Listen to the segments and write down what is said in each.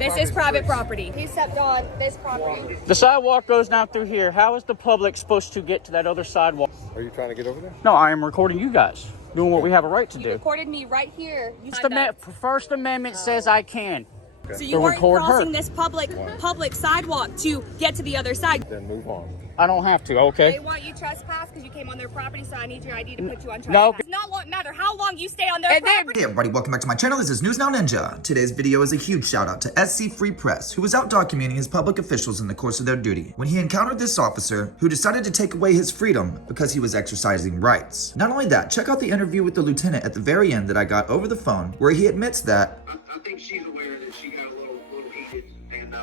This is private property. He stepped on this property. The sidewalk goes down through here. How is the public supposed to get to that other sidewalk? Are you trying to get over there? No, I am recording you guys doing what we have a right to You do. recorded me right here. First Amendment says I can. So you weren't record her. crossing this public sidewalk to get to the other side. Then move on. I don't have to, okay? They want you trespass because you came on their property, so I need your ID to put you on trespass. No. It does not matter how long you stay on their property. Hey everybody, welcome back to my channel. This is News Now Ninja. Today's video is a huge shout out to SC Free Press, who was out documenting his public officials in the course of their duty when he encountered this officer who decided to take away his freedom because he was exercising rights. Not only that, check out the interview with the lieutenant at the very end that I got over the phone, where he admits that I think she's aware that she got a little heated, and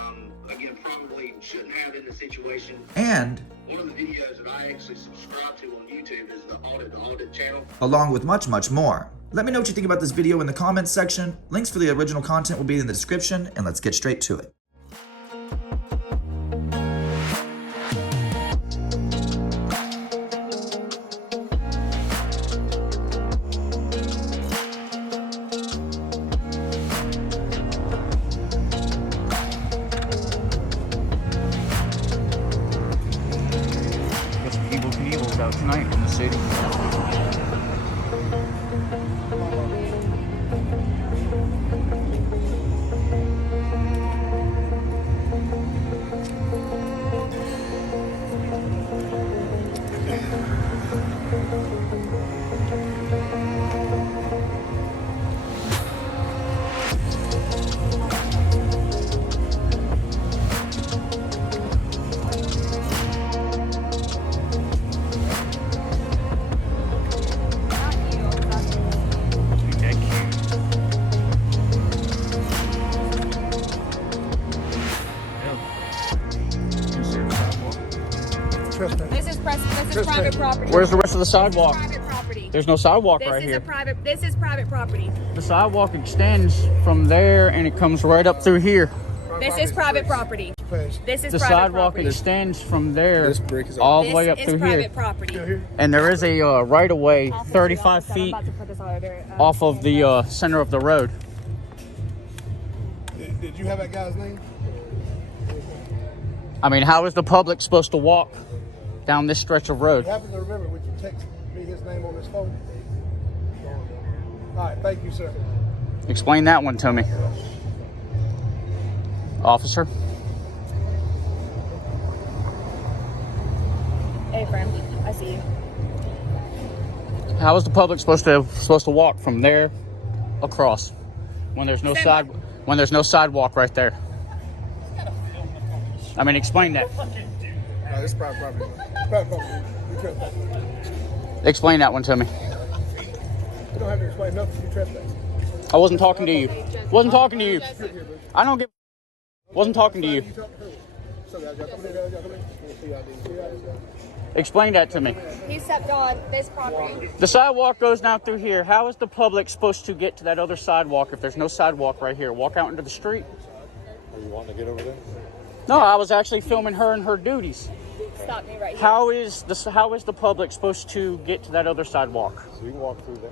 again, probably shouldn't have in the situation. and One of the videos that I actually subscribe to on YouTube is the audit channel. along with much, much more. Let me know what you think about this video in the comments section. Links for the original content will be in the description, and let's get straight to it. Evil Knievel's out tonight in the city. This is private property. Where's the rest of the sidewalk? This is private property. There's no sidewalk This right is here. This is private property. The sidewalk extends from there and it comes right up through here. This is private property. This is The private sidewalk property. extends from there This brick is all This the way up is through private here. property. And there is a right of way 35 feet off of the center of the road. Did you have that guy's name? I mean, how is the public supposed to walk down this stretch of road? You happen to remember, would you text me his name on this phone? All right, thank you, sir. Explain that one to me. Officer? Hey, friend. I see you. How is the public supposed to walk from there across when there's no sidewalk right there? I mean, explain that. No, this is private property. Private property. You trespass. Explain that one to me. You don't have to explain nothing. You trespass. I wasn't talking to you. Wasn't talking to you. I don't give. Wasn't talking to you. You talk to her. So, y'all come in. Y'all come in. See ID. Explain that to me. He stepped on this property. The sidewalk goes down through here. How is the public supposed to get to that other sidewalk if there's no sidewalk right here? Walk out into the street? Are you wanting to get over there? No, I was actually filming her and her duties. Stop me right here. How is the public supposed to get to that other sidewalk? So you can walk through there.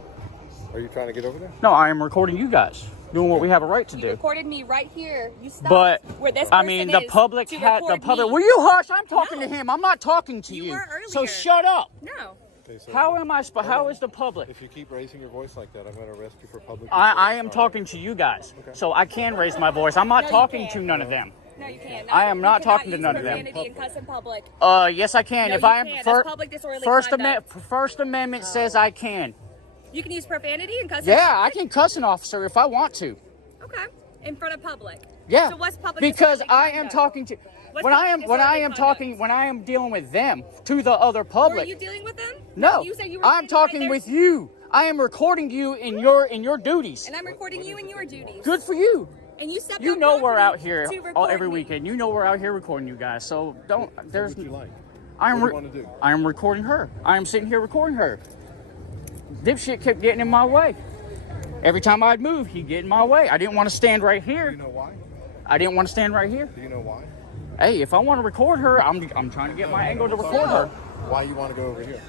Are you trying to get over there? No, I am recording you guys doing what we have a right to You do. recorded me right here. You stopped But where this I person mean, the is public to had the record public. me. Will you hush? I'm talking No. to him. I'm not talking to You you. were So earlier. shut up. No. Okay, so How am I? How is the public? if you keep raising your voice like that, I'm going to arrest you for public. I am talking to you guys, so I can raise my voice. I'm not No, you talking can't. to none of them. No, you can't. I am not you cannot talking to use none of them. profanity and cuss in public. Yes, I can. No, If you I am can't. That's public disorderly First conduct. First Amendment says I can. You can use profanity and cuss in Yeah, I public? can cuss an officer if I want to. Okay. In front of public. Yeah. So what's public Because disorderly I am conduct? talking to What's when I public am disorderly talking conduct? when I am dealing with them to the other Were public. you dealing with them? No, You said you were I'm standing right talking there. with you. I am recording you in your duties. And I'm recording you in your duties. Good for you. And you stepped You on know we're property out here to record every me. weekend. You know we're out here recording you guys. So don't. There's. What would you like? I'm. What do you want to do? I am recording her. I am sitting here recording her. Dipshit kept getting in my way. Every time I'd move, he'd get in my way. I didn't want to stand right Do you here. know why? I didn't want to stand right here. Do you know why? Hey, if I want to record her, I'm trying to get my angle to record her. Why you want to go over here?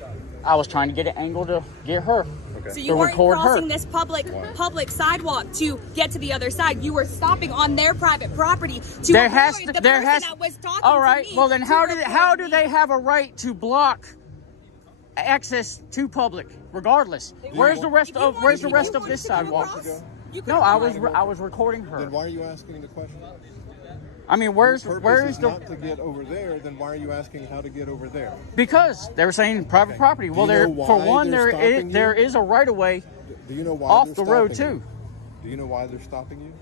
I was trying to get an angle to get her. Okay. So you To weren't record her. crossing this public sidewalk to get to the other side. You were stopping on their private property to avoid the person that was talking All to right. me Well, then to how record do me. they have a right to block access to public, regardless? Where's the rest If you of wanted this to come sidewalk? across, you could No, have I come. was recording her. Then why are you asking the question? I mean, where's Purpose is the? not to get over there. Then why are you asking how to get over there? Because they were saying private property. Well, Do you there know for why one they're stopping there you? is a right of way Do you know why off they're the road stopping too. you? Do you know why they're stopping you?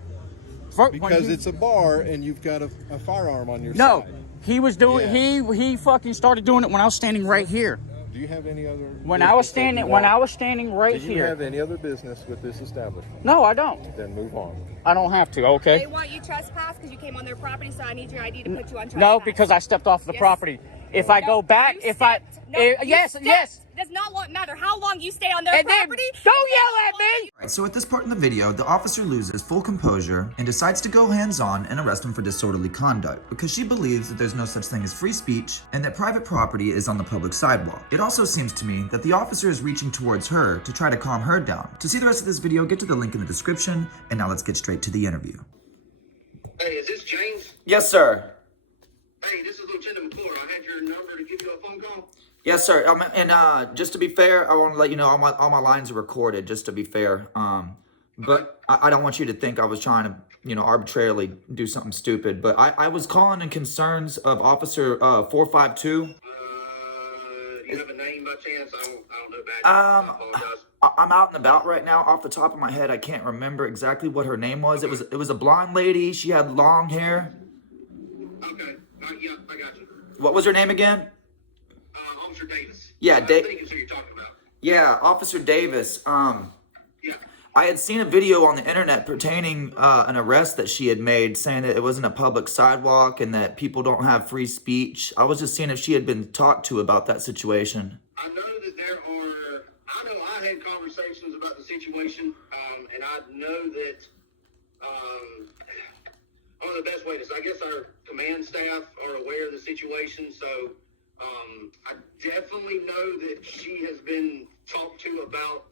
For- Because when he- it's a bar and you've got a firearm on your no. side. He was doing. Yeah. He fucking started doing it when I was standing right here. Do you have any other? When I was business that you standing right Do you here. have any other business with this establishment? No, I don't. Then move on. I don't have to. They Okay. want you trespassed because you came on their property, so I need your ID to put you on trespass. No, because I stepped off the Yes. property. If I go back, You if I stepped. No, you yes, stepped. yes. It does not matter how long you stay on their And then property. don't yell at me. Alright, so at this part in the video, the officer loses full composure and decides to go hands-on and arrest him for disorderly conduct because she believes that there's no such thing as free speech and that private property is on the public sidewalk. It also seems to me that the officer is reaching towards her to try to calm her down. To see the rest of this video, get to the link in the description, and now let's get straight to the interview. Hey, is this James? Yes, sir. Hey, this is Lieutenant McClure. I had your number to give you a phone call. Yes, sir. And just to be fair, I want to let you know all my lines are recorded. Just to be fair, but I don't want you to think I was trying to, arbitrarily do something stupid. But I was calling in concerns of Officer 452. Do you have a name by chance? I don't know badges. Um, I apologize. I'm out and about right now. Off the top of my head, I can't remember exactly what her name was. It was a blonde lady. She had long hair. Okay. Yeah, I got you. What was her name again? Officer Davis. Yeah, I think it's who you're talking about. Yeah, Officer Davis. Yeah. I had seen a video on the internet pertaining an arrest that she had made, saying that it wasn't a public sidewalk and that people don't have free speech. I was just seeing if she had been talked to about that situation. I know that I had conversations about the situation, and I know that, I don't know the best way to say, I guess our command staff are aware of the situation, so, I definitely know that she has been talked to about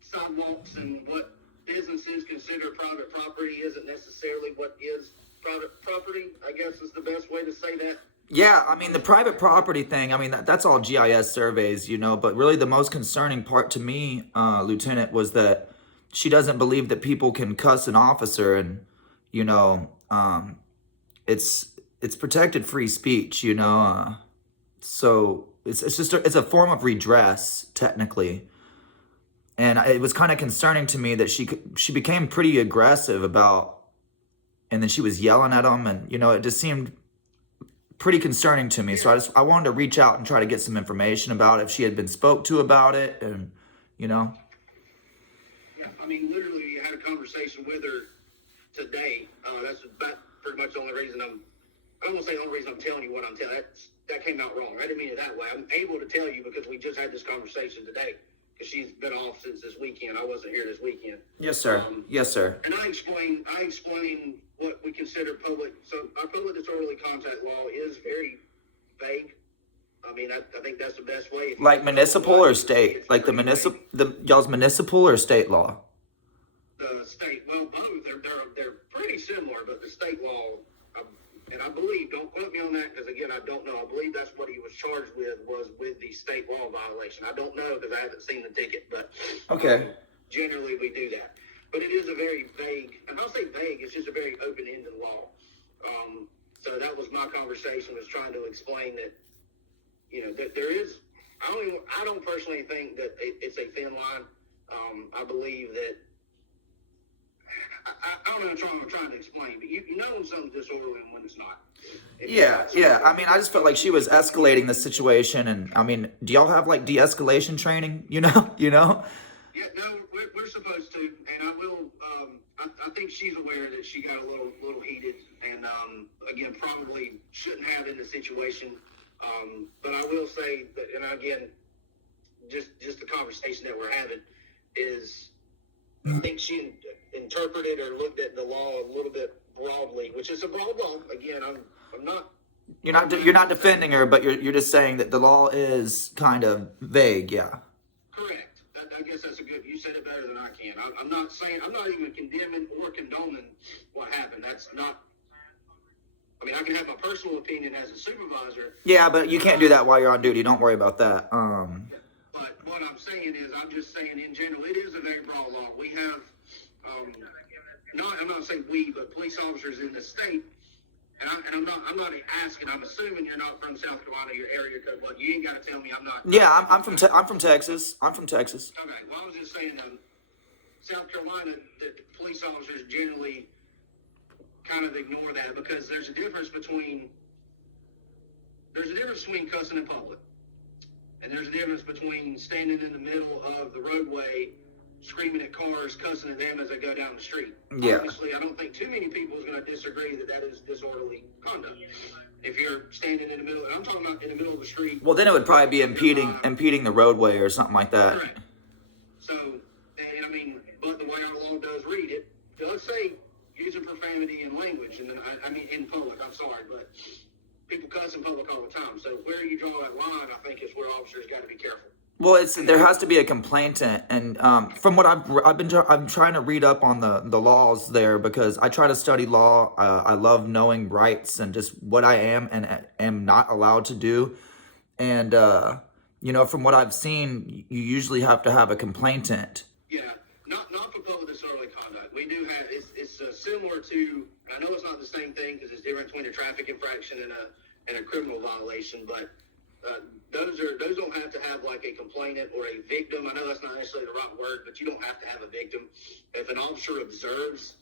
sidewalks and what businesses consider private property isn't necessarily what is private property, I guess is the best way to say that. Yeah, I mean, the private property thing, I mean, that's all GIS surveys, but really the most concerning part to me, Lieutenant, was that she doesn't believe that people can cuss an officer and, it's protected free speech, so it's a form of redress, technically. And it was kind of concerning to me that she became pretty aggressive and then she was yelling at him, and, it just seemed pretty concerning to me. So I wanted to reach out and try to get some information about if she had been spoke to about it, and Yeah, I mean, literally, you had a conversation with her today. That's about pretty much the only reason I don't want to say the only reason I'm telling you what I'm telling. That came out wrong. I didn't mean it that way. I'm able to tell you because we just had this conversation today. Because she's been off since this weekend. I wasn't here this weekend. yes, sir. Yes, sir. And I explain what we consider public. So our public disorderly conduct law is very vague. I mean, I think that's the best way. If Like you- municipal or state? It's Like the very municipal, vague. y'all's municipal or state law? The state, well, both. They're pretty similar, but the state law, and I believe, don't quote me on that, because again, I don't know. I believe that's what he was charged with, was with the state law violation. I don't know because I haven't seen the ticket, but Okay. generally we do that. But it is a very vague, and I'll say vague, it's just a very open-ended law. So that was my conversation, was trying to explain that, that there is, I don't personally think that it's a thin line. I believe that, I don't know what I'm trying to explain, but you know when something's disorderly and when it's not. Yeah. I mean, I just felt like she was escalating the situation, and I mean, do y'all have like de-escalation training? Yeah, no, we're supposed to, and I will. I think she's aware that she got a little heated, and again, probably shouldn't have in the situation. But I will say that, and again, just the conversation that we're having is, I think she interpreted or looked at the law a little bit broadly, which is a broad law. Again, I'm not. You're not defending her, but you're just saying that the law is kind of vague, yeah. Correct. I guess that's a good. You said it better than I can. I'm not saying. I'm not even condemning or condoning what happened. That's not. I mean, I can have my personal opinion as a supervisor. Yeah, but you can't do that while you're on duty. Don't worry about that. But what I'm saying is, I'm just saying in general, it is a very broad law. We have, I'm not saying we, but police officers in the state, and I'm not asking. I'm assuming you're not from South Carolina, your area code. But you ain't got to tell me I'm not. Yeah, I'm from Texas. I'm from Texas. Okay, well, I was just saying, South Carolina, that police officers generally kind of ignore that because there's a difference between cussing in public, and there's a difference between standing in the middle of the roadway screaming at cars, cussing at them as they go down the street. Yeah. Obviously, I don't think too many people is going to disagree that is disorderly conduct. If you're standing in the middle, and I'm talking about in the middle of the street. Well, then it would probably be impeding the roadway or something like that. Correct. So, and I mean, but the way our law does read it, does say using profanity in language, and then I mean in public. I'm sorry, but people cuss in public all the time. So where you draw that line, I think, is where officers got to be careful. Well, there has to be a complainant, and from what I'm trying to read up on the laws there because I try to study law. I love knowing rights and just what I am and am not allowed to do, and from what I've seen, you usually have to have a complainant. Yeah, not for public disorderly conduct. We do have it's similar to. I know it's not the same thing because it's different between a traffic infraction and a criminal violation, but. Those don't have to have like a complainant or a victim. I know that's not necessarily the right word, but you don't have to have a victim. If an officer observes,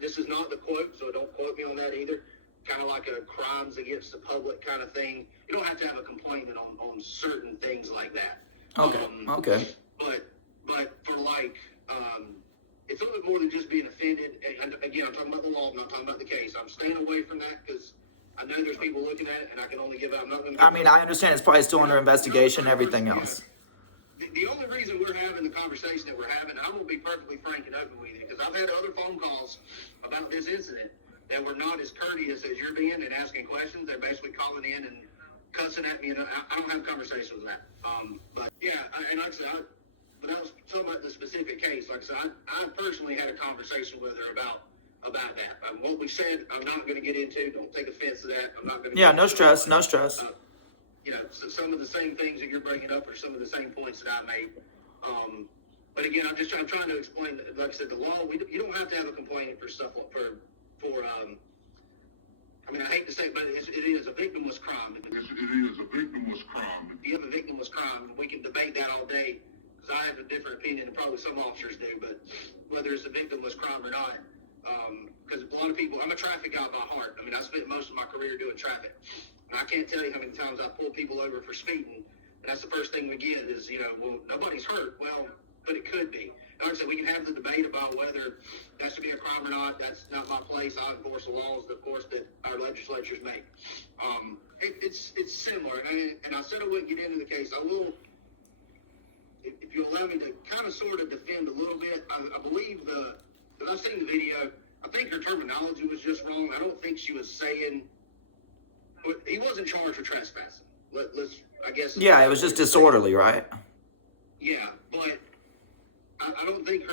this is not the quote, so don't quote me on that either. Kind of like a crimes against the public kind of thing. You don't have to have a complainant on certain things like that. Okay. Okay. But for like, it's a little bit more than just being offended. And again, I'm talking about the law. I'm not talking about the case. I'm staying away from that because. I know there's people looking at it, and I can only give out. I understand it's probably still under investigation and everything else. The only reason we're having the conversation that we're having, and I'm going to be perfectly frank and open with you, because I've had other phone calls about this incident that were not as courteous as you're being and asking questions. They're basically calling in and cussing at me, and I don't have conversations with that. But yeah, and like I said, when I was talking about the specific case, like I said, I personally had a conversation with her about that. What we said, I'm not going to get into. Don't take offense to that. I'm not going to. Yeah, no stress. So some of the same things that you're bringing up are some of the same points that I made. But again, I'm trying to explain. Like I said, the law. You don't have to have a complaint for stuff for. I mean, I hate to say it, but it is a victimless crime. Yes, it is a victimless crime. If you have a victimless crime, we can debate that all day. Because I have a different opinion than probably some officers do. But whether it's a victimless crime or not. Because a lot of people, I'm a traffic guy by heart. I mean, I spent most of my career doing traffic. And I can't tell you how many times I pull people over for speeding. And that's the first thing we get is, well, nobody's hurt. Well, but it could be. And like I said, we can have the debate about whether that should be a crime or not. That's not my place. I enforce the laws, of course, that our legislatures make. It's similar. And I said I wouldn't get into the case. I will, if you allow me to kind of sort of defend a little bit. I believe because I've seen the video, I think her terminology was just wrong. I don't think she was saying he wasn't charged for trespassing. I guess. Yeah, it was just disorderly, right? Yeah, but I don't think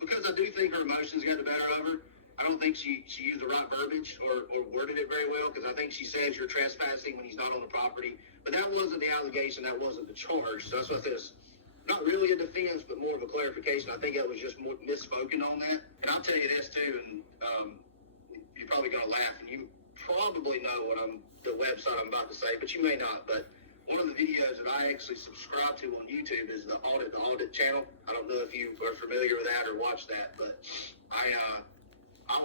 because I do think her emotions got the better of her. I don't think she used the right verbiage or worded it very well because I think she says you're trespassing when he's not on the property. But that wasn't the allegation. That wasn't the charge. So that's what this. Not really a defense, but more of a clarification. I think that was just more misspoken on that. And I'll tell you this too, and you're probably going to laugh, and you probably know the website I'm about to say, but you may not. But one of the videos that I actually subscribe to on YouTube is the audit channel. I don't know if you are familiar with that or watch that, but I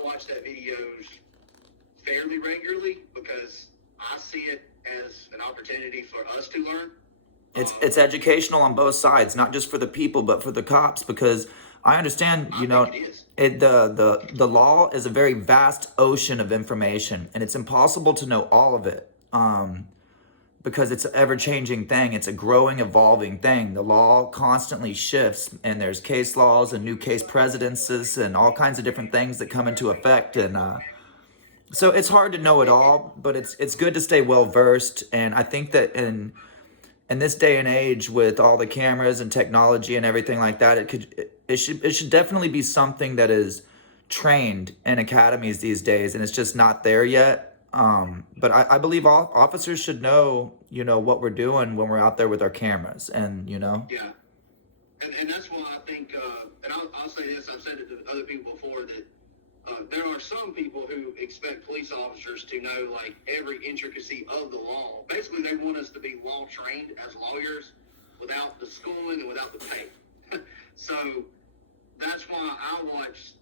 watch that videos fairly regularly because I see it as an opportunity for us to learn. It's educational on both sides, not just for the people, but for the cops, because I understand, the law is a very vast ocean of information, and it's impossible to know all of it. because it's an ever-changing thing. It's a growing, evolving thing. The law constantly shifts, and there's case laws and new case precedences and all kinds of different things that come into effect. And so it's hard to know it all, but it's good to stay well-versed. And I think that in this day and age, with all the cameras and technology and everything like that, it should definitely be something that is trained in academies these days, and it's just not there yet. But I believe all officers should know, what we're doing when we're out there with our cameras, and Yeah, and that's why I think, and I'll say this, I've said it to other people before, that there are some people who expect police officers to know like every intricacy of the law. Basically, they want us to be law trained as lawyers without the schooling and without the pay. So that's why I watch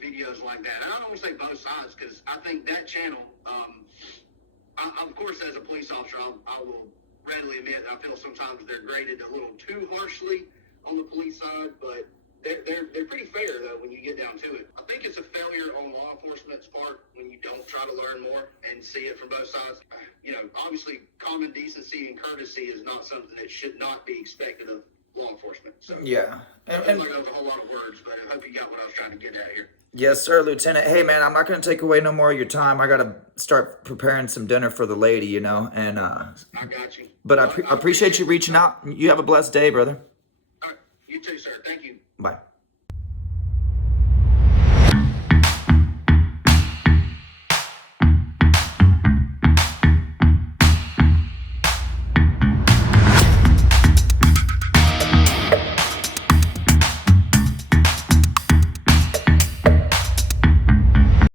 videos like that. And I don't want to say both sides, because I think that channel, of course, as a police officer, I will readily admit I feel sometimes they're graded a little too harshly on the police side, but they're pretty fair, though, when you get down to it. I think it's a failure on law enforcement's part when you don't try to learn more and see it from both sides. Obviously, common decency and courtesy is not something that should not be expected of law enforcement. So yeah. I feel like that was a whole lot of words, but I hope you got what I was trying to get at here. Yes, sir, Lieutenant. Hey, man, I'm not going to take away no more of your time. I got to start preparing some dinner for the lady, and I got you. But I appreciate you reaching out. You have a blessed day, brother. All right. You too, sir. Thank you. Bye.